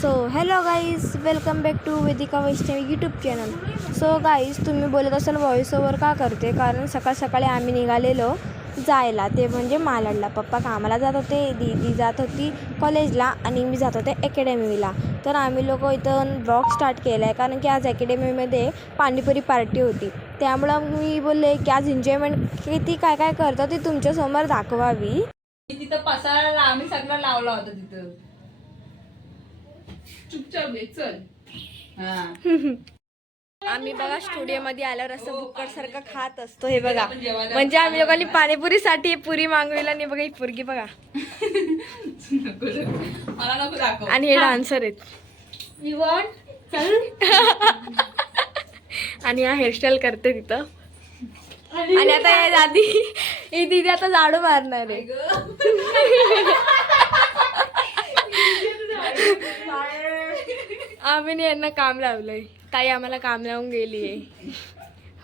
So hello guys, welcome back to Vedika Vaishnavi YouTube channel. So guys, तुम्ही बोलत असाल voice over का करते, कारण सकाळी आम्ही निघालेलो जायला, ते म्हणजे मालाडला. पप्पा कामाला जात होते, दीदी जात होती कॉलेजला आणि मी जात होते अकॅडमीला. तर आम्ही लोक इथं ब्लॉग स्टार्ट केला आहे, कारण की आज अकॅडमीमध्ये पाणीपुरी पार्टी होती. त्यामुळं मी बोलले की आज एन्जॉयमेंट किती काय काय करतं ते तुमच्यासमोर दाखवावी. तिथं पसारा आम्ही सगळं लावला होता तिथं. चुपचाप घे चल. आम्ही बघा स्टुडिओमध्ये आल्यावर असं बुक्कट सारखं खात असतो. हे बघा, म्हणजे आम्ही लोकांनी पाणीपुरीसाठी पुरी मागविला नाही. बघा ही पुरगी बघा. मला नको दाखव. आणि हे डान्सर आहेत. आणि हा हेअरस्टाईल करते तिथं. आणि आता हे दादी, ही दीदी आता झाडू मारणार आहे. आम्ही यांना काम लावलंय. ताई आम्हाला काम लावून गेलीये.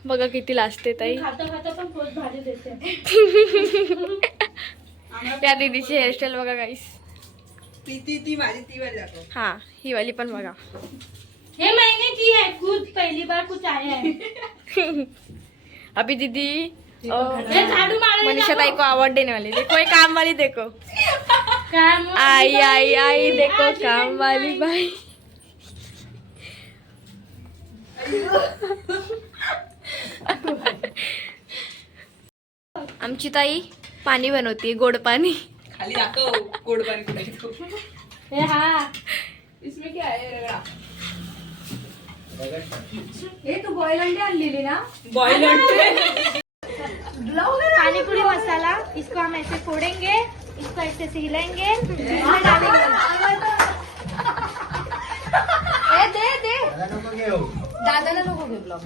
बघा किती लाजते ताई. त्या दीदीची हेअरस्टाईल बघा गाईस. ती माझी ती वाली दाखव. हा, ही वाली पण बघा. ये मैंने की है खुद पहली बार कुछ आया है. अभी दीदी ये झाड़ू मारने मनीषा ताई को अवार्ड देने वाली. देखो ये काम वाली, देखो काम आई आई आई, देखो काम वाली बाई. आमची ताई पाणी बनवते, गोड पाणी. खाली दाखव गोड पाणी कुठे आहे तो. ये हाँ इसमें क्या है रगड़ा? हे तू बॉईल अंडे आणलेली ना? बॉईल पानीपुरी मसाला. इसको हम ऐसे फोड़ेंगे, इसको ऐसे से हिलाएंगे, इसमें डालेंगे. दे दादाला नको घे ब्लॉग.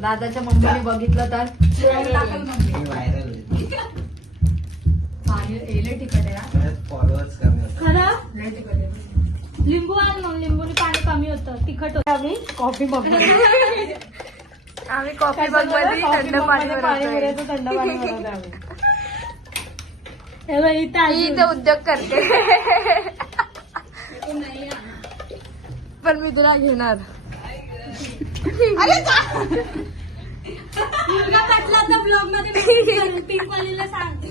दादाच्या मम्मीने बघितलं तर खरं लिंबू आण मग. लिंबूने पाणी कमी होतं, तिखट होतं. आम्ही कॉफी बघ मध्ये थंड पाणी बनवतोय. थंड पाणी बनवतो आम्ही. हे बघ, इथं मी इथे उद्योग करते. पण मी तुला घेणार. मुलगा पटला तर ब्लॉग मध्ये पिंक वालीला सांगते.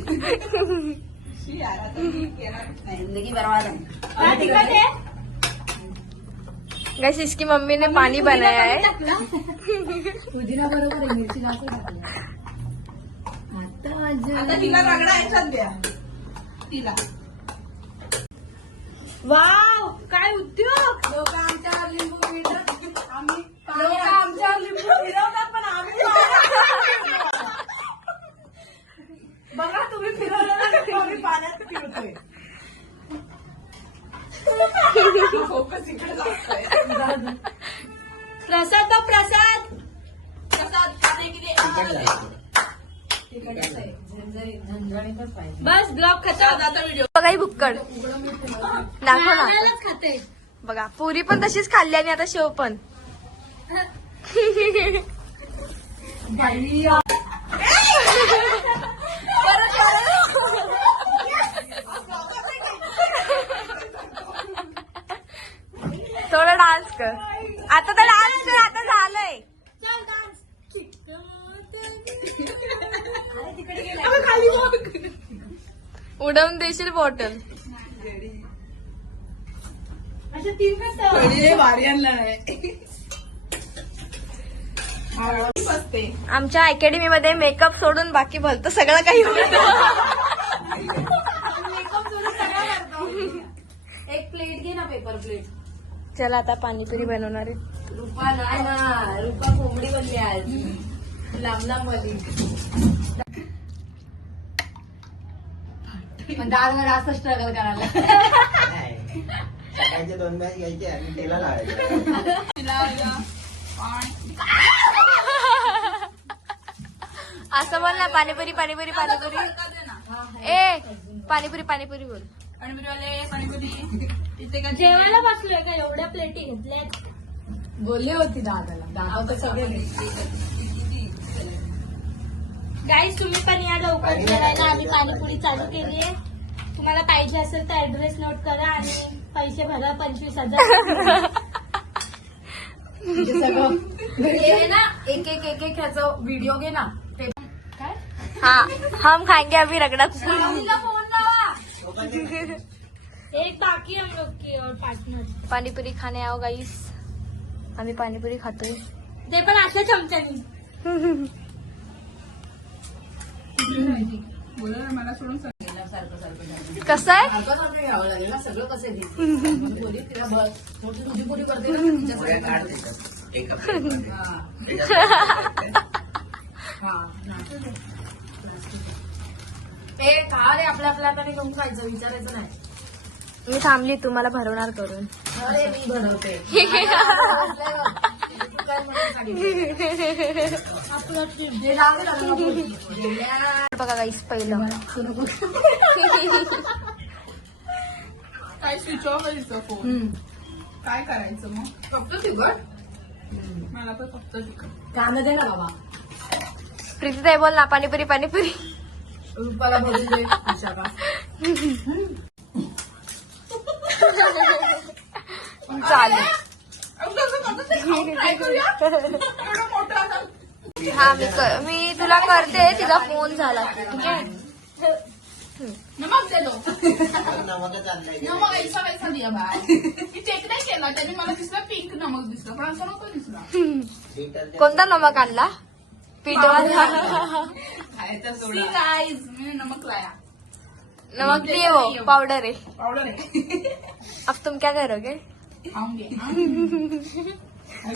जिंदगी बर्बाद है. तिखट आहे. गाइस, इसकी मम्मी ने पानी बनाया है. पुदिना बरोबर आहे, मिरची जास्त टाकली. आता तिला रगडा याच्यात द्या. तिला वाव, काय उद्योग. लोक आमच्यावर लिंबू फिरवतात. आम्ही लोक आमच्यावर लिंबू फिरवतात, पण आम्ही बघा तुम्ही फिरवलं ना, आम्ही पाण्यात फिरतोय. फोकस इकडे जातोय. प्रसाद बघ, प्रसाद. प्रसाद खाने के लिए बस ब्लॉग खतम. आता व्हिडिओ बघा ही बुक्कड दाखव ना. नारळच खाते. बघा, पुरी पण तशीच खाल्ली आणि आता शेव पण. थोडा डान्स कर. आता तर डान्स कर, आता झालंय. खाली बघ. उडवून देशील बॉटल. अशा तीन खातं. पहिले भारी आणला आहे. बसते. आमच्या अकॅडमी मध्ये मेकअप सोडून बाकी भलतं सगळं काही एक प्लेट घे ना, पेपर प्लेट. चला आता पाणीपुरी बनवणार आहे. रुपा नाही ना, रुपा कोंबडी बनली आज. लांब लांब वाली. पण दाल जास्त स्ट्रगल करायला. सकाळचे 2 बॅच घ्यायचे आणि तेला लावायचे. असं बोल ना, पाणीपुरी पाणीपुरी पाणीपुरी. ए पाणीपुरी पाणीपुरी बोल. पाणीपुरीवाले पाणीपुरी इथे का जेवायला बसलोय का, एवढ्या प्लेटी घेतल्यात. बोलले होती दादाला. दादा तर सगळे गाईस, तुम्ही पण या लवकर जेवायला. आम्ही पाणीपुरी चालू केली आहे. तुम्हाला पाहिजे असेल तर ऍड्रेस नोट करा आणि पैसे भरा 25,000. हे ना एक ह्याचा व्हिडिओ घे ना. ते काय हाँ हम खाएंगे अभी रगड़ा कुकुर. तिला फोन लावा. एक बाकी हम लोग की और पार्टनर पाणीपुरी खाणे आओ गाईस. आम्ही पाणीपुरी खातोय. ते पण असल्या चमच्यानी. बोला ना मला सोडून कसं आहे घ्यावं लागेल ना सगळं कसं बोली तिला तुझी बोली करते ना थोड्या काढ त्याच्यात. एक plate मध्ये. ते खा रे आपल्या आपल्या हाताने घेऊन खायचं विचारायचं नाही. मी थांबली तुम्हाला भरवणार करून. अरे मी बनवते. बघा गाईस पहिलं काय स्विच ऑफ आहे तिचा फोन. काय करायचं मग फक्त तिखट. मला तर फक्त तिखट. कांदा दे ना बाबा. प्रीतीताई बोल ना पाणीपुरी पाणीपुरी. रुपाला भरून दे. विशाखा. चालेल. हा मी तुला करते तिचा फोन झाला की, ठीक आहे. नमक दे दो. नमकच आणलंय. नमक ऐसा वैसा दिया बाय. मी चेक नाही केला त्यांनी मला दिसला पिंक नमक दिसला पण असं नको दिसला. बीटर कोणता नमक आणला पीठवाला. सी गाइस मैंने नमक लाया. नमक नहीं है वो पाउडर है. पाउडर है. अब तुम क्या करोगे. खाऊंगे.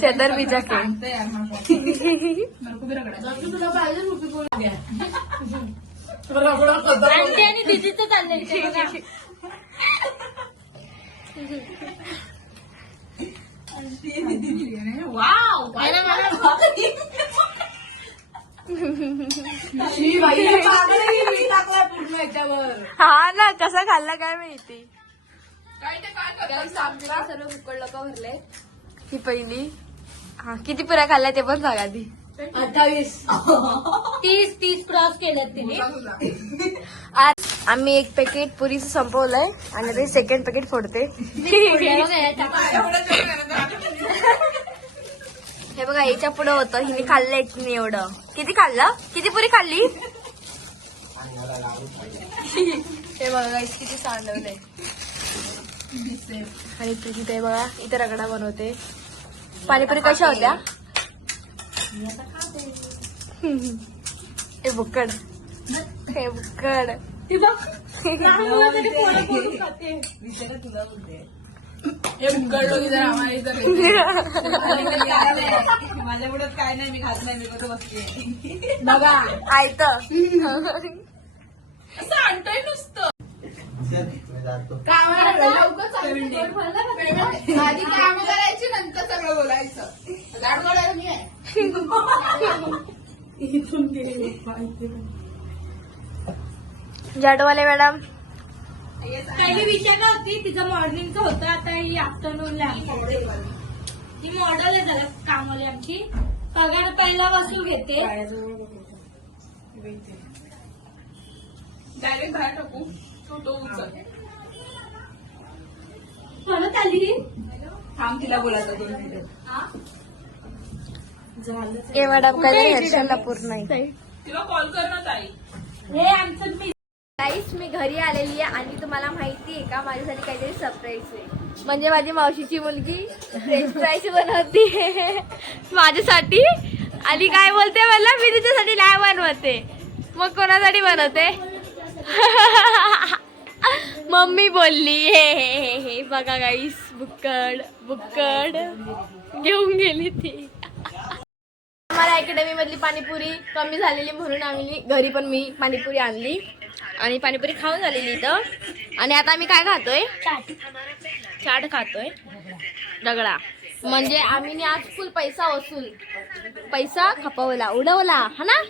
चदर भी जाके. जानते यार मेरे को भी रगड़ा. तुला पाहिजे रुपी बोल गया. रगड़ा आंटी आणि दीदीचं चाललंय इथे बघा. वाव मला मी बाई मी टाकलाय पूर्ण याच्यावर. हा ना कसा खाल्ला काय माहिती. काय ते काय करतात आमच्या सर्व कुकड लोक भरले. ही पहिली. हा किती पुऱ्या खाल्ल्या ते पण सांगा आधी. 28. 30 क्रॉस केलं तिने. आज आम्ही एक पॅकेट पुरीचं संपवलंय आणि ते सेकंड पॅकेट फोडते. हे बघा याच्या पुढे होतं हिने खाल्लं एकने एवढं. किती खाल्लं किती पुरी खाल्ली. हे बघा गाईस किती सांडवलंय. आणि तुझी ते बघा इथे रगडा बनवते. पाणीपुरी कशा होत्या. हे बुक्कड हे बुक्कड. हे उघडलो की जरा आम्हाला इथं माझ्या पुढे काय नाही मी खात नाही मी कसं बसते बघा आयत. असं आणतोय नुसतं. मी जातो. आधी काम करायची नंतर सगळं बोलायचं. लाडू गोळ्याला मी आहे. जाडवाले मॅडम पहिली विशाखा होती तिचं मॉर्निंगचं होतं आता ही आफ्टरनूनला. ही मॉडेल आहे जरा कामवाली आमची. पगार पहिला वसूल घेते. डायरेक्ट बाहेर टाकू तो उचल. परत आली. थांब तिला बोलायचं 2 मिनिटं. ए मॅडम काहीतरी हेडशॉटला पूर्ण आहे. तिला कॉल कर ना ताई. हे आमचं मी गाईस मी घरी आलेली आहे आणि तुम्हाला माहिती आहे का माझ्यासाठी काहीतरी सरप्राईज आहे. म्हणजे माझी मावशीची मुलगी फ्रेंच फ्राईज बनवते माझ्यासाठी. आणि काय बोलते मला मी तिच्यासाठी नाही बनवते मग कोणासाठी बनवते. मम्मी बोलली हे बघा गाईस बुक्कड बुक्कड घेऊन गेली ती. आम्हाला अकॅडमी मधली पाणीपुरी कमी झालेली म्हणून आम्ही घरी पण मी पाणीपुरी आणली आणि पाणीपुरी खाऊन झालेली इथं. आणि आता आम्ही काय खातोय चाट खातोय दगडा. म्हणजे आम्ही आज फुल पैसा वसूल पैसा खपवला उडवला हा ना.